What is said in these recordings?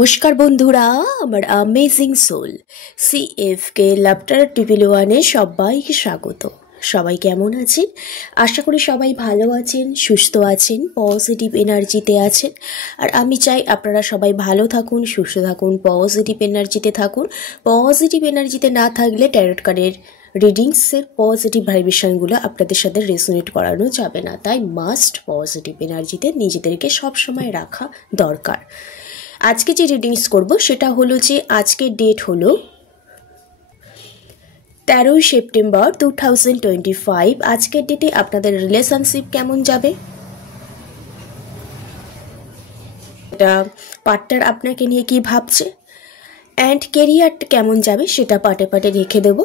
নমস্কার বন্ধুরা, আমার অ্যামেজিং সোল CFK লাফটার টিভিলোয়ানে সবাইকে স্বাগত। সবাই কেমন আছেন? আশা করি সবাই ভালো আছেন, সুস্থ আছেন, পজিটিভ এনার্জিতে আছেন। আর আমি চাই আপনারা সবাই ভালো থাকুন, সুস্থ থাকুন, পজিটিভ এনার্জিতে থাকুন। পজিটিভ এনার্জিতে না থাকলে ট্যারট কার্ডের রিডিংসের পজিটিভ ভাইব্রেশনগুলো আপনাদের সাথে রেজোনেট করানো যাবে না। তাই মাস্ট পজিটিভ এনার্জিতে নিজেদেরকে সবসময় রাখা দরকার। আজকে যে রিডিংস করব সেটা হলো যে আজকের ডেট হলো 13 সেপ্টেম্বর 2025। আজকের ডেটে আপনাদের রিলেশনশিপ কেমন যাবে, এটা পার্টনার আপনাকে নিয়ে কি ভাবছে, অ্যান্ড কেরিয়ারটা কেমন যাবে সেটা পার্টে পার্টে রেখে দেব।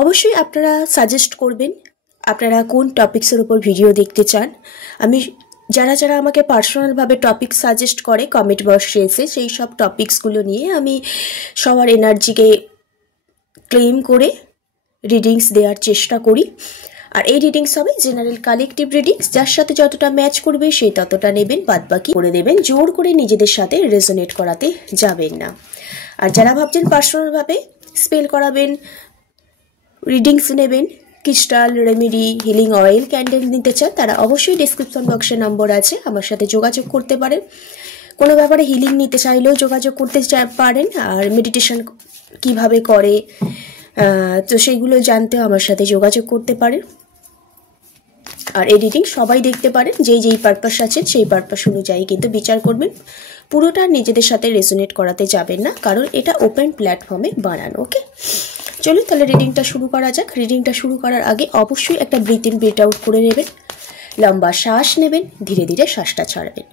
অবশ্যই আপনারা সাজেস্ট করবেন আপনারা কোন টপিক্সের উপর ভিডিও দেখতে চান। আমি যারা যারা আমাকে পার্সোনালভাবে টপিক সাজেস্ট করে কমেন্ট বক্সে এসে সেই সব টপিকসগুলো নিয়ে আমি সবার এনার্জিকে ক্লেম করে রিডিংস দেওয়ার চেষ্টা করি। আর এই রিডিংস হবে জেনারেল কালেকটিভ রিডিংস, যার সাথে যতটা ম্যাচ করবে সেই ততটা নেবেন, বাদবাকি করে দেবেন। জোর করে নিজেদের সাথে রেজোনেট করাতে যাবেন না। আর যারা ভাবছেন পার্সোনালভাবে স্পেল করাবেন, রিডিংস নেবেন, crystal, remedy, healing oil, candle নিতে চান, তারা অবশ্যই ডেসক্রিপশন বক্সে নম্বর আছে, আমার সাথে যোগাযোগ করতে পারেন। কোনো ব্যাপারে হিলিং নিতে চাইলেও যোগাযোগ করতে পারেন। আর মেডিটেশন কিভাবে করে তো সেইগুলো জানতেও আমার সাথে যোগাযোগ করতে পারেন। আর এডিটিং সবাই দেখতে পারেন, যেই পারপাস আছে সেই পারপাস অনুযায়ী কিন্তু বিচার করবেন। পুরোটা নিজেদের সাথে রেজোনেট করাতে যাবেন না, কারণ এটা ওপেন প্ল্যাটফর্মে বানানো। ওকে, চলুন তাহলে রিডিংটা শুরু করা যাক। রিডিংটা শুরু করার আগে অবশ্যই একটা ব্রিথ ইন ব্রিথ আউট করে নেবেন, লম্বা শ্বাস নেবেন, ধীরে ধীরে শ্বাসটা ছাড়বেন।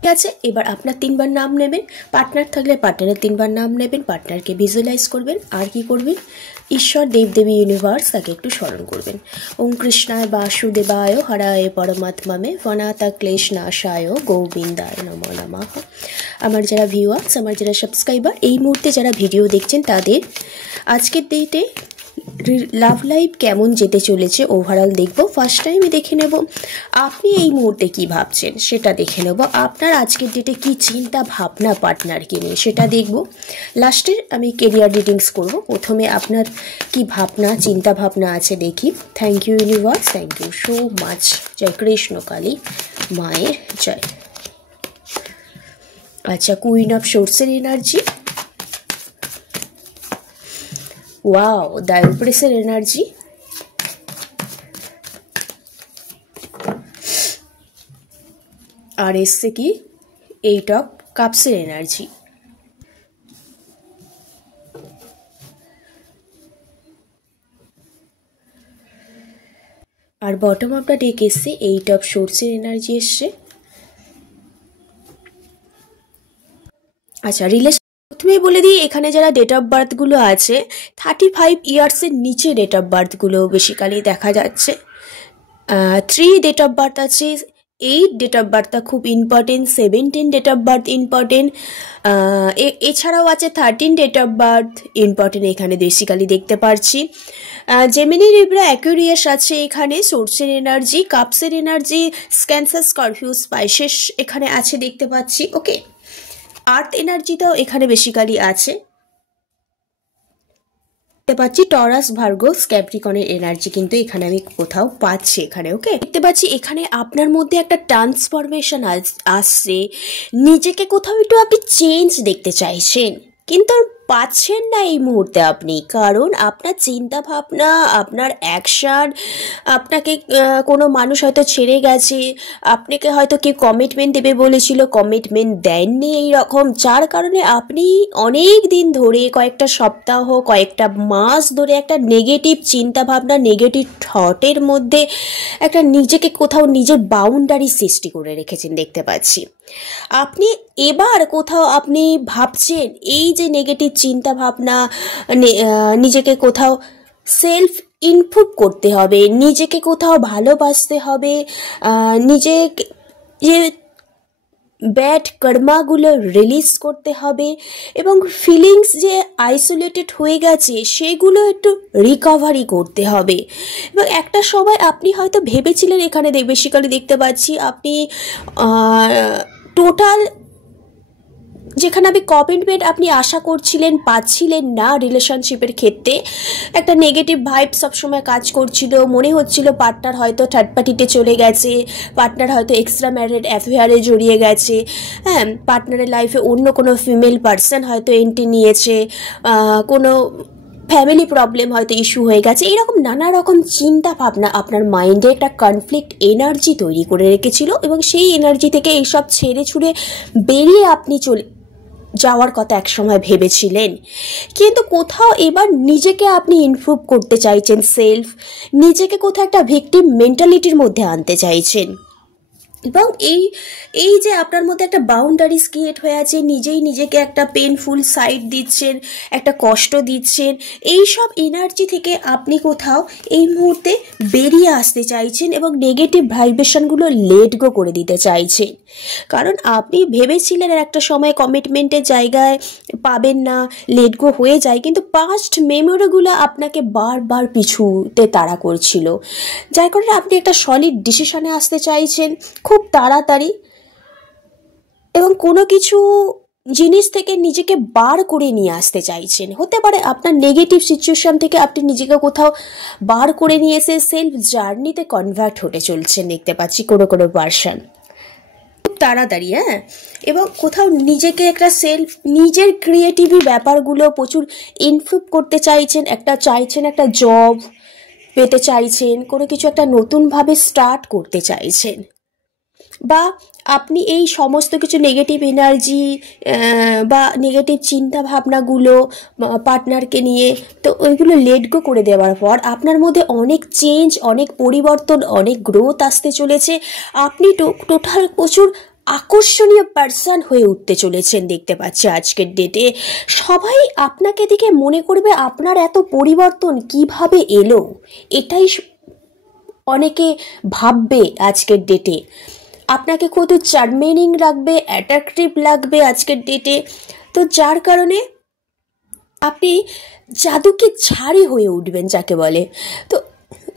ঠিক আছে, এবার আপনার 3বার নাম নেবেন। পার্টনার থাকলে পার্টনারের 3বার নাম নেবেন, পার্টনারকে ভিজুয়ালাইজ করবেন। আর কি করবেন, ঈশ্বর, দেবদেবী, ইউনিভার্স তাকে একটু স্মরণ করবেন। ওম কৃষ্ণায় বাসুদেবায় হরায় পরমাত্মামে ফনাতা ক্লেশ নাশায় গোবিন্দায় নমো নমঃ। আমার যারা ভিউয়ার্স, আমার যারা সাবস্ক্রাইবার, এই মুহূর্তে যারা ভিডিও দেখছেন তাদের আজকের ডেটে লাভ লাইফ কেমন যেতে চলেছে ওভারঅল দেখব। ফার্স্ট টাইমে দেখে নেব আপনি এই মুহূর্তে কি ভাবছেন, সেটা দেখে নেব। আপনার আজকের ডেটে কি চিন্তা ভাবনা পার্টনারকে নিয়ে সেটা দেখব। লাস্টে আমি কেরিয়ার রিডিংস করব। প্রথমে আপনার কি ভাবনা চিন্তা ভাবনা আছে দেখি। Thank you universe, thank you so much. জয় কৃষ্ণ কালী মায়ের জয়। আচ্ছা, কুইন অফ সোর্সের এনার্জি, ওয়াও, দ্য এমপ্রেসের এনার্জি, আর এসছে কি 8 অফ কাপসের এনার্জি। আর বটম অফ দ্য ডেক এসছে 8 অফ সোর্সের এনার্জি এসছে। আচ্ছা, রিলেশন প্রথমেই বলে দিই, এখানে যারা ডেট অফ বার্থগুলো আছে 35 ইয়ার্সের নিচে ডেট অফ বার্থগুলো বেসিক্যালি দেখা যাচ্ছে। 3 ডেট অফ বার্থ আছে, 8 ডেট অফ বার্থটা খুব important, 17 date of birth important, এছাড়াও আছে 13 ডেট অফ বার্থ ইম্পর্টেন্ট এখানে বেসিক্যালি দেখতে পারছি। জেমিনি, লিব্রা, অ্যাকুয়ারিয়াস আছে এখানে সোর্সের এনার্জি, কাপসের এনার্জি, ক্যান্সার, স্করপিও, স্পাইসেস এখানে আছে দেখতে পাচ্ছি। ওকে, আর্থ এনার্জিটাও এখানে বেসিক্যালি আছে দেখতে পাচ্ছি। টরাস, ভার্গো, ক্যাপ্রিকনের এনার্জি কিন্তু এখানে আমি কোথাও পাচ্ছি এখানে। ওকে, দেখতে পাচ্ছি এখানে আপনার মধ্যে একটা ট্রান্সফরমেশন আসছে, নিজেকে কোথাও একটু আপনি চেঞ্জ দেখতে চাইছেন কিন্তু পাচ্ছেন না এই মুহূর্তে আপনি, কারণ আপনার চিন্তা ভাবনা, আপনার অ্যাকশান, আপনাকে কোনো মানুষ হয়তো ছেড়ে গেছে, আপনাকে হয়তো কেউ কমিটমেন্ট দেবে বলেছিল, কমিটমেন্ট দেননি এই রকম, যার কারণে আপনি অনেক দিন ধরে, কয়েকটা সপ্তাহ, কয়েকটা মাস ধরে একটা নেগেটিভ চিন্তা ভাবনা, নেগেটিভ থটের মধ্যে একটা নিজেকে কোথাও নিজের বাউন্ডারি সৃষ্টি করে রেখেছেন দেখতে পাচ্ছি। আপনি এবার কোথাও আপনি ভাবছেন এই যে নেগেটিভ চিন্তা ভাবনা, নিজেকে কোথাও সেলফ ইমপ্রুভ করতে হবে, নিজেকে কোথাও ভালোবাসতে হবে, নিজেকে যে ব্যাড কর্মাগুলো রিলিজ করতে হবে এবং ফিলিংস যে আইসোলেটেড হয়ে গেছে সেগুলো একটু রিকভারি করতে হবে। এবং একটা সময় আপনি হয়তো ভেবেছিলেন, এখানে বেসিক্যালি দেখতে পাচ্ছি আপনি টোটাল যেখানে আপনি কমিটমেন্ট আপনি আশা করছিলেন, পাচ্ছিলেন না রিলেশনশিপের ক্ষেত্রে, একটা নেগেটিভ ভাইব সবসময় কাজ করছিল, মনে হচ্ছিল পার্টনার হয়তো থার্ড পার্টিতে চলে গেছে, পার্টনার হয়তো এক্সট্রা ম্যারিড অ্যাফেয়ারে জড়িয়ে গেছে, হ্যাঁ, পার্টনারের লাইফে অন্য কোনো ফিমেল পার্সন হয়তো এন্ট্রি নিয়েছে, কোনো ফ্যামিলি প্রবলেম হয়তো ইস্যু হয়ে গেছে, এইরকম নানা রকম চিন্তা ভাবনা আপনার মাইন্ডে একটা কনফ্লিক্ট এনার্জি তৈরি করে রেখেছিল, এবং সেই এনার্জি থেকে এইসব ছেড়ে ছুড়ে বেরিয়ে আপনি যাওয়ার কথা একসময় ভেবেছিলেন। কিন্তু কোথাও এবার নিজেকে আপনি ইমপ্রুভ করতে চাইছেন, নিজেকে কোথাও একটা ভিকটিম মেন্টালিটির মধ্যে আনতে চাইছেন, এবং এই যে আপনার মধ্যে একটা বাউন্ডারিজ ক্রিয়েট হয়ে আছে, নিজেই নিজেকে একটা পেনফুল সাইড দিচ্ছেন, একটা কষ্ট দিচ্ছেন, এই সব এনার্জি থেকে আপনি কোথাও এই মুহূর্তে বেরিয়ে আসতে চাইছেন এবং নেগেটিভ ভাইব্রেশনগুলো লেট গো করে দিতে চাইছেন। কারণ আপনি ভেবেছিলেন একটা সময় কমিটমেন্টের জায়গায় পাবেন না, লেট গো হয়ে যায়, কিন্তু পাস্ট মেমোরিগুলো আপনাকে বারবার পিছুতে তাড়া করছিল, যার কারণে আপনি একটা সলিড ডিসিশনে আসতে চাইছেন খুব তাড়াতাড়ি, এবং কোনো কিছু জিনিস থেকে নিজেকে বার করে নিয়ে আসতে চাইছেন। হতে পারে আপনার নেগেটিভ সিচুয়েশন থেকে আপনি নিজেকে কোথাও বার করে নিয়ে এসে সেলফ জার্নিতে কনভার্ট হতে চলছেন, দেখতে পাচ্ছি কোনো কোনো পার্সন খুব তাড়াতাড়ি, হ্যাঁ, এবং কোথাও নিজেকে একটা নিজের ক্রিয়েটিভ ব্যাপারগুলো প্রচুর ইমপ্রুভ করতে চাইছেন, একটা জব পেতে চাইছেন, কোনো কিছু একটা নতুনভাবে স্টার্ট করতে চাইছেন, বা আপনি এই সমস্ত কিছু নেগেটিভ এনার্জি বা নেগেটিভ চিন্তা ভাবনাগুলো পার্টনারকে নিয়ে, তো ওইগুলো লেট গো করে দেওয়ার পর আপনার মধ্যে অনেক চেঞ্জ, অনেক পরিবর্তন, অনেক গ্রোথ আসতে চলেছে। আপনি টোটাল প্রচুর আকর্ষণীয় পার্সন হয়ে উঠতে চলেছেন, দেখতে পাচ্ছি আজকের ডেটে। সবাই আপনাকে দেখে মনে করবে আপনার এত পরিবর্তন কিভাবে এলো, এটাই অনেকে ভাববে আজকের ডেটে। আপনাকে কত চার্মিং লাগবে, অ্যাট্রাকটিভ লাগবে আজকের ডেটে, তো যার কারণে আপনি জাদুকে ঝাড়ি হয়ে উঠবেন যাকে বলে। তো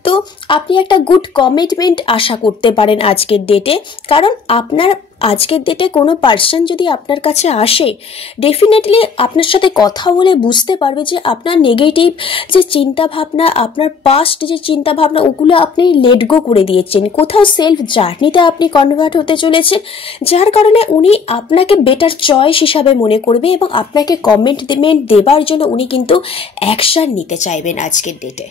তো আপনি একটা গুড কমিটমেন্ট আশা করতে পারেন আজকের ডেটে, কারণ আপনার আজকের ডেটে কোনো পার্সন যদি আপনার কাছে আসে, ডেফিনেটলি আপনার সাথে কথা বলে বুঝতে পারবে যে আপনার নেগেটিভ যে চিন্তাভাবনা, আপনার পাস্ট যে চিন্তাভাবনা, ওগুলো আপনি লেট গো করে দিয়েছেন, কোথাও সেলফ জার্নিতে আপনি কনভার্ট হতে চলেছেন, যার কারণে উনি আপনাকে বেটার চয়েস হিসাবে মনে করবে এবং আপনাকে কমিটমেন্ট দেবার জন্য উনি কিন্তু অ্যাকশন নিতে চাইবেন আজকের ডেটে,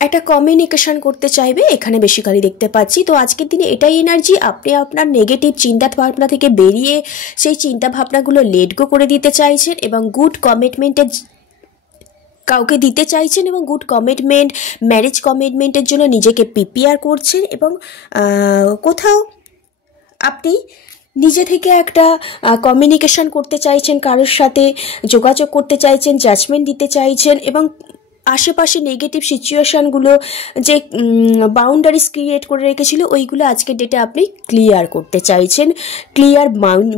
একটা কমিউনিকেশন করতে চাইবে, এখানে বেসিক্যালি দেখতে পাচ্ছি। তো আজকের দিনে এটাই এনার্জি, আপনি আপনার নেগেটিভ চিন্তা ভাবনা থেকে বেরিয়ে সেই চিন্তা ভাবনাগুলো লেট গো করে দিতে চাইছেন এবং গুড কমিটমেন্টের কাউকে দিতে চাইছেন, এবং গুড কমিটমেন্ট, ম্যারেজ কমিটমেন্টের জন্য নিজেকে প্রিপেয়ার করছেন, এবং কোথাও আপনি নিজে থেকে একটা কমিউনিকেশন করতে চাইছেন, কারোর সাথে যোগাযোগ করতে চাইছেন, জাজমেন্ট দিতে চাইছেন, এবং আশেপাশে নেগেটিভ সিচুয়েশানগুলো যে বাউন্ডারিজ ক্রিয়েট করে রেখেছিল ওইগুলো আজকের ডেটে আপনি ক্লিয়ার করতে চাইছেন, ক্লিয়ার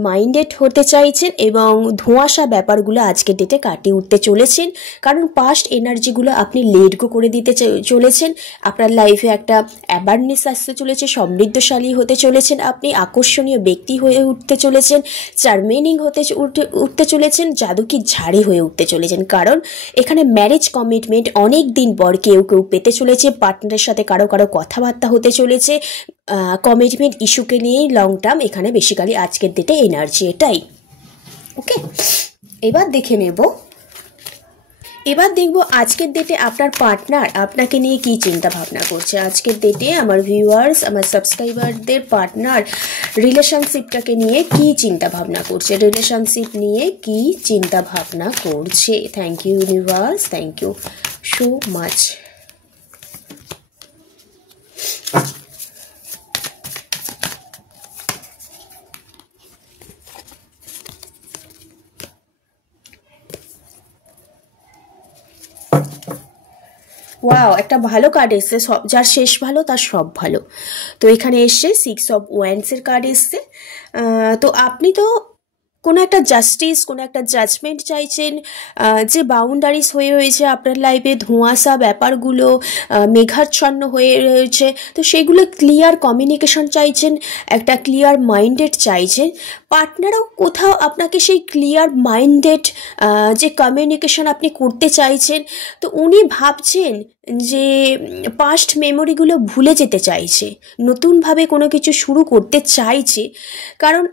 মাইন্ডেড হতে চাইছেন, এবং ধোঁয়াশা ব্যাপারগুলো আজকের ডেটে কাটিয়ে উঠতে চলেছেন, কারণ পাস্ট এনার্জিগুলো আপনি লেট গো করে দিতে চলেছেন। আপনার লাইফে একটা অ্যাওয়ারনেস আসতে চলেছে, সমৃদ্ধশালী হতে চলেছেন, আপনি আকর্ষণীয় ব্যক্তি হয়ে উঠতে চলেছেন, চার্মিং উঠতে চলেছেন, জাদুকি ঝাড়ি হয়ে উঠতে চলেছেন, কারণ এখানে ম্যারেজ কমিটমেন্ট অনেক দিন পর কেউ পেতে চলেছে, পার্টনারের সাথে কারো কথাবার্তা হতে চলেছে, কমিটমেন্ট ইস্যুকে নিয়েই লং টার্ম এখানে বেসিক্যালি আজকের ডেটে এনার্জি এটাই। ওকে, এবার দেখব আজকের ডেটে আপনার পার্টনার আপনাকে নিয়ে কি চিন্তা ভাবনা করছে। আজকের ডেটে আমার ভিউয়ার্স, আমার সাবস্ক্রাইবারদের পার্টনার রিলেশনশিপটাকে নিয়ে কি চিন্তা ভাবনা করছে, রিলেশনশিপ নিয়ে কি চিন্তা ভাবনা করছে। Thank you universe, thank you so much. Wow, একটা ভালো কার্ড এসছে, যার শেষ ভালো তার সব ভালো। তো এখানে এসছে 6 অফ ওয়ান্ডসের কার্ড এসছে। তো আপনি তো কোনো একটা জাস্টিস, কোনো একটা জাজমেন্ট চাইছেন। যে বাউন্ডারিজ হয়ে রয়েছে আপনার লাইফে, ধোঁয়াশা ব্যাপারগুলো মেঘাচ্ছন্ন হয়ে রয়েছে, তো সেগুলো ক্লিয়ার কমিউনিকেশন চাইছেন, একটা ক্লিয়ার মাইন্ডেড চাইছেন। পার্টনারও কোথাও আপনাকে সেই ক্লিয়ার মাইন্ডেড যে কমিউনিকেশন আপনি করতে চাইছেন, তো উনি ভাবছেন যে পাস্ট মেমোরিগুলো ভুলে যেতে চাইছে, নতুনভাবে কোনো কিছু শুরু করতে চাইছে। কারণ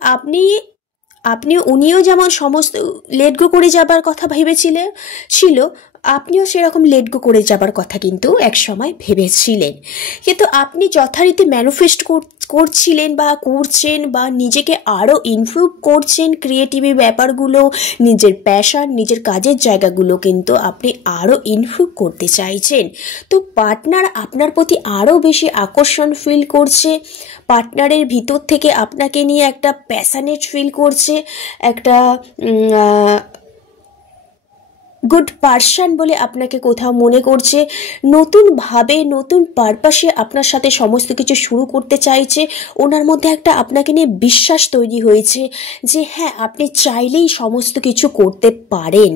উনিও যেমন সমস্ত লেট গো করে যাবার কথা ছিল, আপনিও সেরকম লেট গো করে যাবার কথা কিন্তু এক সময় ভেবেছিলেন। কিন্তু আপনি যথারীতি ম্যানিফেস্ট করছিলেন বা করছেন, বা নিজেকে আরও ইমপ্রুভ করছেন, ক্রিয়েটিভ ব্যাপারগুলো, নিজের প্যাশন, নিজের কাজের জায়গাগুলো কিন্তু আপনি আরও ইমপ্রুভ করতে চাইছেন। তো পার্টনার আপনার প্রতি আরও বেশি আকর্ষণ ফিল করছে, পার্টনারের ভিতর থেকে আপনাকে নিয়ে একটা প্যাশনেট ফিল করছে, একটা গুড পারসন বলে আপনাকে কোথাও মনে করছে, নতুনভাবে নতুন পারপাসে আপনার সাথে সমস্ত কিছু শুরু করতে চাইছে। ওনার মধ্যে একটা আপনাকে নিয়ে বিশ্বাস তৈরি হয়েছে যে হ্যাঁ, আপনি চাইলেই সমস্ত কিছু করতে পারেন।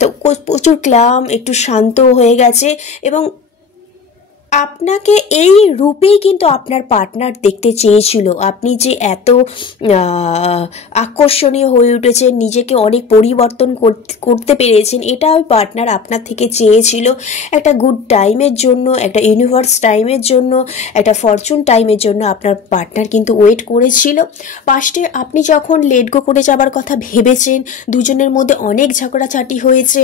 তো প্রচুর ক্লাম, একটু শান্ত হয়ে গেছে, এবং আপনাকে এই রূপেই কিন্তু আপনার পার্টনার দেখতে চেয়েছিল। আপনি যে এত আকর্ষণীয় হয়ে উঠেছেন, নিজেকে অনেক পরিবর্তন করতে পেরেছেন, এটা ওই পার্টনার আপনার থেকে চেয়েছিল। একটা গুড টাইমের জন্য, একটা ইউনিভার্স টাইমের জন্য, একটা ফরচুন টাইমের জন্য আপনার পার্টনার কিন্তু ওয়েট করেছিল। পাস্টে আপনি যখন লেট গো করে যাবার কথা ভেবেছেন, দুজনের মধ্যে অনেক ঝগড়াঝাটি হয়েছে,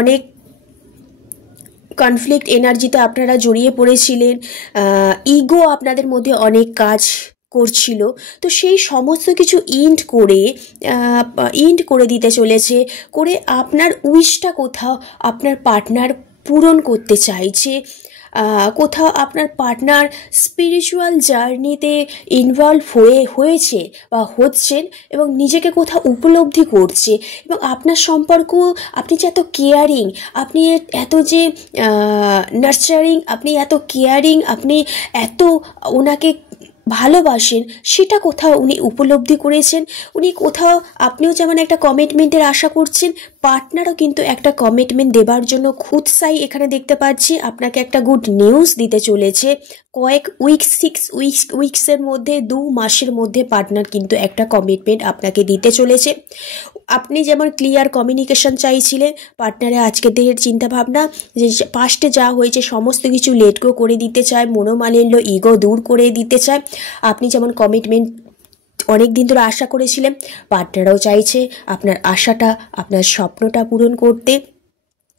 অনেক কনফ্লিক্ট এনার্জিতে আপনারা জড়িয়ে পড়েছিলেন, ইগো আপনাদের মধ্যে অনেক কাজ করছিল। তো সেই সমস্ত কিছু ইন্ড করে দিতে চলেছে, করে আপনার উইশটা কোথাও আপনার পার্টনার পূরণ করতে চাইছে। কোথাও আপনার পার্টনার স্পিরিচুয়াল জার্নিতে ইনভলভ হয়েছে বা হচ্ছেন, এবং নিজেকে কোথাও উপলব্ধি করছে। এবং আপনার সম্পর্ক, আপনি যে এত কেয়ারিং, আপনি এত যে নার্চারিং, আপনি এত কেয়ারিং, আপনি এত ওনাকে ভালোবাসেন, সেটা কোথাও উনি উপলব্ধি করেছেন। উনি কোথাও, আপনিও যেমন একটা কমিটমেন্টের আশা করছেন, পার্টনারও কিন্তু একটা কমিটমেন্ট দেবার জন্য খুঁতসাই এখানে দেখতে পাচ্ছি। আপনাকে একটা গুড নিউজ দিতে চলেছে কয়েক উইকসের মধ্যে, 2 মাসের মধ্যে পার্টনার কিন্তু একটা কমিটমেন্ট আপনাকে দিতে চলেছে। আপনি যেমন ক্লিয়ার কমিউনিকেশন চাইছিলেন, পার্টনারের আজকের দিনের চিন্তাভাবনা যে পাস্টে যা হয়েছে সমস্ত কিছু লেট গো করে দিতে চায়, মনোমালিন্য, ইগো দূর করে দিতে চায়। আপনি যেমন কমিটমেন্ট অনেক দিন ধরে আশা করেছিলেন, পার্টনারও চাইছে আপনার আশাটা, আপনার স্বপ্নটা পূরণ করতে।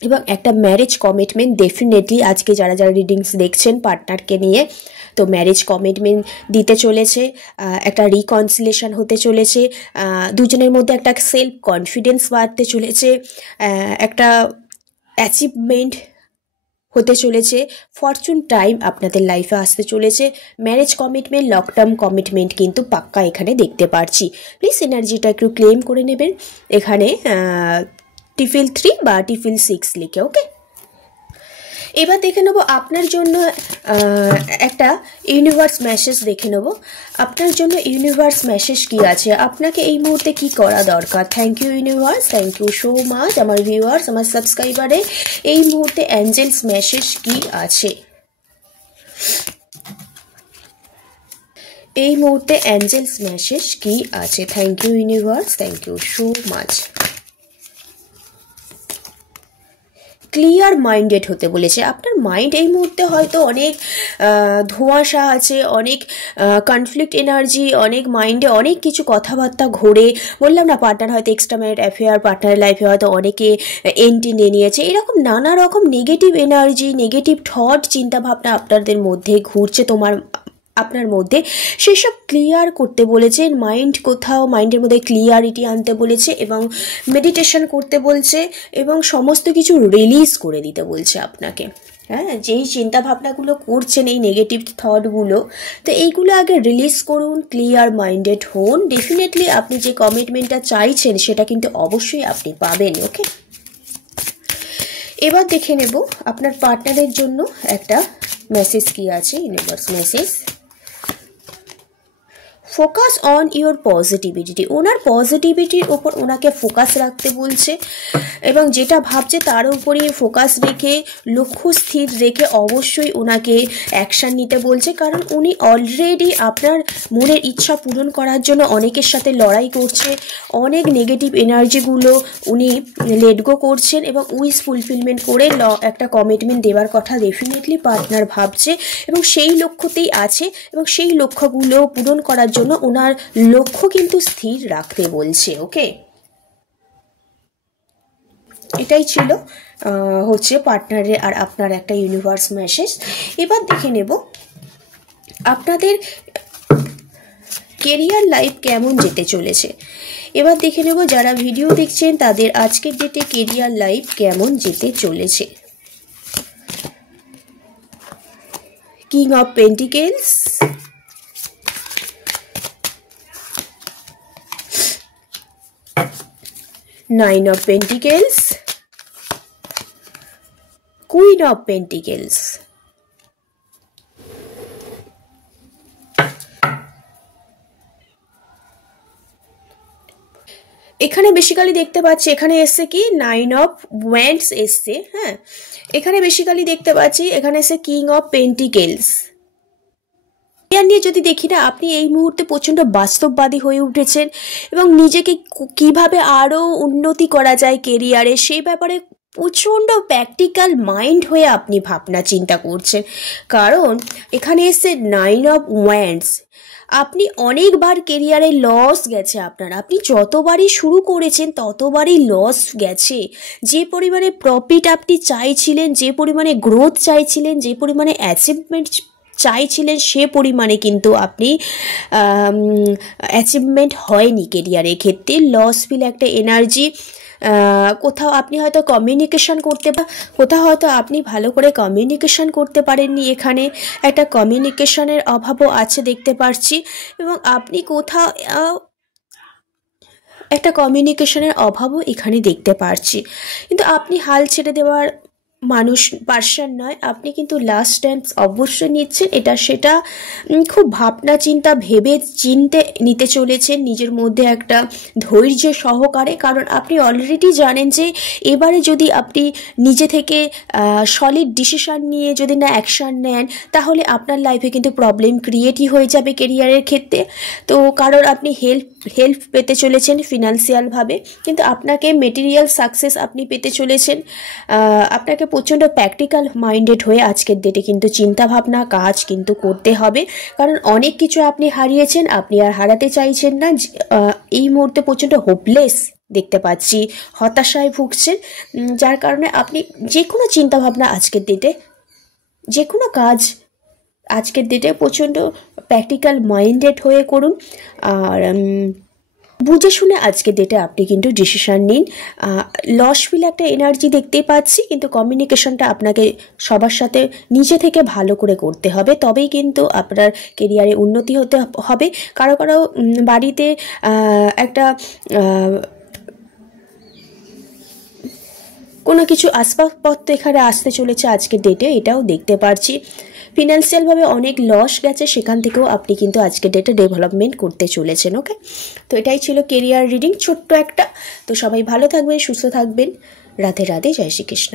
এবং একটা ম্যারেজ কমিটমেন্ট ডেফিনেটলি আজকে যারা রিডিংস দেখছেন পার্টনারকে নিয়ে, তো ম্যারেজ কমিটমেন্ট দিতে চলেছে, একটা রিকনসিলেশন হতে চলেছে, দুজনের মধ্যে একটা সেলফ কনফিডেন্স বাড়তে চলেছে, একটা অ্যাচিভমেন্ট হতে চলেছে, ফরচুন টাইম আপনাদের লাইফে আসতে চলেছে। Marriage commitment, long term commitment কিন্তু পাক্কা এখানে দেখতে পাচ্ছি। প্লিজ এনার্জিটা একটু ক্লেম করে নেবেন এখানে টিফিল 3 বা টিফিল 6 লিখে। ওকে, এবার দেখে নেব আপনার জন্য একটা ইউনিভার্স মেসেজ দেখে নেব। আপনার জন্য ইউনিভার্স মেসেজ কি আছে, আপনাকে এই মুহূর্তে কি করা দরকার। Thank you universe, thank you so much. আমার ভিউয়ার্স, আমার সাবস্ক্রাইবারে এই মুহূর্তে অ্যাঞ্জেলস মেসেজ কি আছে, এই মুহূর্তে অ্যাঞ্জেলস মেসেজ কি আছে। Thank you universe, thank you so much. Clear minded হতে বলেছে। আপনার মাইন্ড এই মুহূর্তে হয়তো অনেক ধোঁয়াশা আছে, অনেক কনফ্লিক্ট এনার্জি, অনেক মাইন্ডে অনেক কিছু কথাবার্তা ঘোরে। বললাম না, পার্টনার হয়তো এক্সট্রা ম্যারিড অ্যাফেয়ার, পার্টনার লাইফে হয়তো অনেকে এন্ট্রি নিয়ে নিয়েছে, এরকম নানা রকম নেগেটিভ এনার্জি, নেগেটিভ থট, চিন্তাভাবনা আপনাদের মধ্যে ঘুরছে, আপনার মধ্যে সেসব ক্লিয়ার করতে বলেছে। মাইন্ডের মধ্যে ক্লিয়ারিটি আনতে বলেছে, এবং মেডিটেশন করতে বলছে, এবং সমস্ত কিছু রিলিজ করে দিতে বলছে আপনাকে। হ্যাঁ, যেই চিন্তাভাবনাগুলো করছেন, এই নেগেটিভ থটগুলো, তো এইগুলো আগে রিলিজ করুন, ক্লিয়ার মাইন্ডেড হন। ডেফিনেটলি আপনি যে কমিটমেন্টটা চাইছেন সেটা কিন্তু অবশ্যই আপনি পাবেন। ওকে, এবার দেখে নেব আপনার পার্টনারের জন্য একটা মেসেজ কি আছে, universe message. Focus on your positivity, ওনার পজিটিভিটির ওপর ওনাকে ফোকাস রাখতে বলছে এবং যেটা ভাবছে তার উপরই ফোকাস রেখে লক্ষ্য স্থির রেখে অবশ্যই ওনাকে অ্যাকশান নিতে বলছে। কারণ উনি অলরেডি আপনার মনের ইচ্ছা পূরণ করার জন্য অনেকের সাথে লড়াই করছে, অনেক নেগেটিভ এনার্জিগুলো উনি লেট গো করছেন এবং উইশ ফুলফিলমেন্ট করে একটা কমিটমেন্ট দেওয়ার কথা ডেফিনেটলি পার্টনার ভাবছে এবং সেই লক্ষ্যতেই আছে এবং সেই লক্ষ্যগুলো পূরণ করার জন্য ওনার লক্ষ্য কিন্তু স্থির রাখতে বলছে। ওকে, এটাই ছিল হচ্ছে পার্টনারের আর আপনার একটা ইউনিভার্স মেসেজ। এবার দেখে নেব আপনাদের কেরিয়ার লাইফ কেমন যেতে চলেছে। এবার দেখে নেব যারা ভিডিও দেখছেন তাদের আজকের ডেটে কেরিয়ার লাইফ কেমন যেতে চলেছে। King of pentacles, nine of pentacles, queen of pentacles. এখানে বেসিক্যালি দেখতে পাচ্ছি এখানে এসছে কি নাইন অফ ওয়ান্ডস এসছে। হ্যাঁ, এখানে বেসিক্যালি দেখতে পাচ্ছি এখানে এসছে কিং অফ পেন্টিকেলস। নিয়ে যদি দেখি না, আপনি এই মুহূর্তে প্রচণ্ড বাস্তববাদী হয়ে উঠেছেন এবং নিজেকে কিভাবে আরও উন্নতি করা যায় কেরিয়ারে সেই ব্যাপারে প্রচণ্ড প্র্যাকটিক্যাল মাইন্ড হয়ে আপনি ভাবনা চিন্তা করছেন। কারণ এখানে এসছে নাইন অফ ওয়ান্ডস। আপনি অনেকবার কেরিয়ারে লস গেছে আপনার, আপনি যতবারই শুরু করেছেন ততবারই লস গেছে। যে পরিমাণে প্রফিট আপনি চাইছিলেন, যে পরিমাণে গ্রোথ চাইছিলেন, যে পরিমাণে অ্যাচিভমেন্ট চাইছিলেন সে পরিমাণে কিন্তু আপনি অ্যাচিভমেন্ট হয়নি কেরিয়ারের ক্ষেত্রে। লস ফিল একটা এনার্জি, কোথাও আপনি হয়তো কোথাও হয়তো আপনি ভালো করে কমিউনিকেশন করতে পারেননি, এখানে একটা কমিউনিকেশনের অভাবও আছে দেখতে পাচ্ছি এবং আপনি কোথাও একটা কমিউনিকেশনের অভাবও এখানে দেখতে পাচ্ছি। কিন্তু আপনি হাল ছেড়ে দেওয়ার পার্সন নয়, আপনি কিন্তু লাস্ট স্ট্যান্ড অবশ্যই নিচ্ছেন। এটা সেটা খুব ভাবনা চিন্তা ভেবে চিনতে নিতে চলেছেন নিজের মধ্যে একটা ধৈর্য সহকারে। কারণ আপনি অলরেডি জানেন যে এবারে যদি আপনি নিজে থেকে সলিড ডিসিশান নিয়ে যদি না অ্যাকশান নেন তাহলে আপনার লাইফে কিন্তু প্রবলেম ক্রিয়েটই হয়ে যাবে কেরিয়ারের ক্ষেত্রে। তো কারণ আপনি হেল্প পেতে চলেছেন ফিনান্সিয়ালভাবে, কিন্তু আপনাকে মেটেরিয়াল সাকসেস আপনি পেতে চলেছেন। আপনাকে প্রচণ্ড প্র্যাকটিক্যাল মাইন্ডেড হয়ে আজকের ডেটে কিন্তু চিন্তাভাবনা কাজ কিন্তু করতে হবে। কারণ অনেক কিছু আপনি হারিয়েছেন, আপনি আর হারাতে চাইছেন না। এই মুহূর্তে প্রচণ্ড হোপলেস দেখতে পাচ্ছি, হতাশায় ভুগছেন, যার কারণে আপনি যে কোনো চিন্তাভাবনা আজকের ডেটে, যে কোনো কাজ আজকের ডেটে প্রচণ্ড প্র্যাকটিক্যাল মাইন্ডেড হয়ে করুন আর বুঝে শুনে আজকের ডেটে আপনি কিন্তু ডিসিশান নিন। লস ফিল একটা এনার্জি দেখতেই পাচ্ছি, কিন্তু কমিউনিকেশনটা আপনাকে সবার সাথে নিজে থেকে ভালো করে করতে হবে, তবেই কিন্তু আপনার কেরিয়ারে উন্নতি হতে হবে। কারো কারো বাড়িতে একটা কোনো কিছু আসবাবপত্র এখানে আসতে চলেছে আজকের ডেটে, এটাও দেখতে পাচ্ছি। ফিনান্সিয়ালভাবে অনেক লস গেছে, সেখান থেকেও আপনি কিন্তু আজকের ডেটে ডেভেলপমেন্ট করতে চলেছেন। ওকে, তো এটাই ছিল কেরিয়ার রিডিং, ছোট্ট একটা। তো সবাই ভালো থাকবেন, সুস্থ থাকবেন। রাধে রাধে, জয় শ্রীকৃষ্ণ।